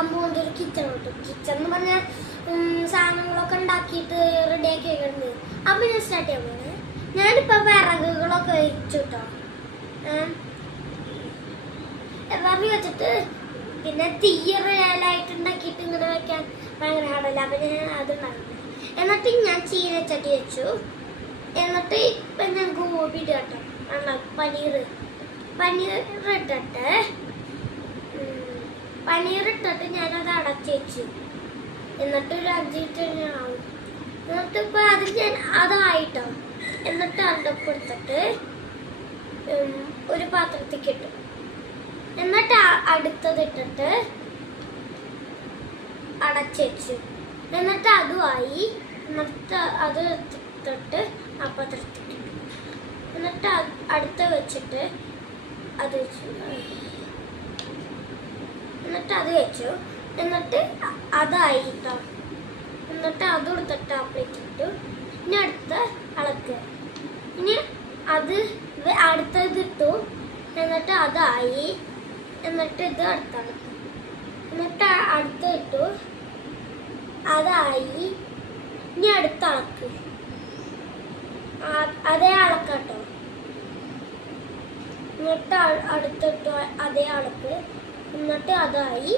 ഉണ്ടാക്കാൻ പോകുന്നത് ഒരു കിച്ചൺ കിട്ടും. കിച്ചൺ എന്ന് പറഞ്ഞാൽ സാധനങ്ങളൊക്കെ ഉണ്ടാക്കിയിട്ട് റെഡിയാക്കി വെക്കുന്നത്. അപ്പം ഞാൻ സ്റ്റാർട്ട് ചെയ്യാൻ പോകുന്നത്. ഞാനിപ്പോൾ വിറകുകളൊക്കെ വെച്ചു കേട്ടോ. വിറക് വെച്ചിട്ട് പിന്നെ തീയ റിയലായിട്ട് ഉണ്ടാക്കിയിട്ട് ഇങ്ങനെ വെക്കാൻ ഭയങ്കര ഹാർഡല്ല. അപ്പം ഞാൻ അത് ഉണ്ടാക്കുന്നത്. എന്നിട്ട് ഞാൻ ചീനച്ചട്ടി വെച്ചു. എന്നിട്ട് ഇപ്പം ഞാൻ ഗോപി കേട്ടോ പനീറിട്ടിട്ട് ഞാനത് അടച്ചു വെച്ചു. എന്നിട്ട് ഒരു 5 മിനിറ്റ് ആവും. എന്നിട്ട് ഇപ്പം അത് ഞാൻ അതായിട്ടോ. എന്നിട്ട് അണ്ടപ്പെടുത്തിട്ട് ഒരു പാത്രത്തേക്ക് ഇട്ടു. എന്നിട്ട് അടുത്തത് ഇട്ടിട്ട് അടച്ചു വെച്ചു. എന്നിട്ട് അതുമായി. എന്നിട്ട് അത് തൊട്ട് ആ പാത്രത്തേക്ക് ഇട്ടു. എന്നിട്ട് അടുത്ത് വെച്ചിട്ട് അത് വെച്ചു. എന്നിട്ട് അത് വെച്ചു. എന്നിട്ട് അതായി കേട്ടോ. എന്നിട്ട് അത് കൊടുത്തിട്ട് ആ പ്ലേറ്റ് ഇട്ടു. ഇനി അടുത്ത അളക്കുക. ഇനി അത് അടുത്തത് ഇട്ടു. എന്നിട്ട് അതായി. എന്നിട്ട് ഇത് അടുത്തളക്കും. എന്നിട്ട് അടുത്ത ഇട്ടു. അതായി. ഇനി അടുത്ത അളക്ക്. അതേ അളക്കാട്ടോ. എന്നിട്ട് അടുത്തിട്ടു അതേ അളക്ക്. എന്നിട്ട് അതായി.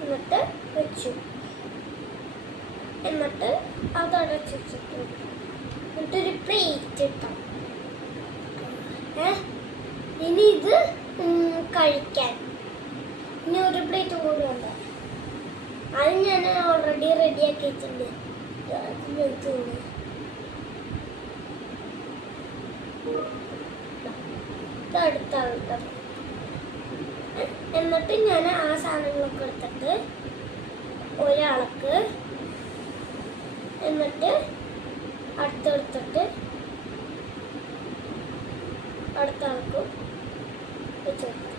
എന്നിട്ട് വെച്ചു. എന്നിട്ട് അത് അടച്ചു വെച്ചിട്ട് എന്നിട്ടൊരു പ്ലേറ്റ് ഇട്ടാം. ഇനി ഇത് കഴിക്കാൻ ഇനി ഒരു പ്ലേറ്റ് കൂടി ഉണ്ട്. അത് ഞാൻ ഓൾറെഡി റെഡിയാക്കി വെച്ചിട്ടുണ്ട്. അടുത്ത എന്നിട്ട് ഞാൻ ആ സാധനങ്ങളൊക്കെ എടുത്തിട്ട് ഒരാൾക്ക്. എന്നിട്ട് അടുത്തെടുത്തിട്ട് അടുത്ത ആൾക്കും വെച്ചെടുത്തു.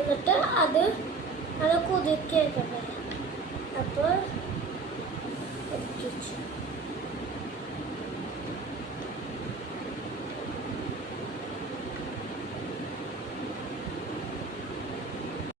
എന്നിട്ട് അത് കുതിക്കി വെക്കണ്ടേ. അപ്പോൾ വെച്ചു.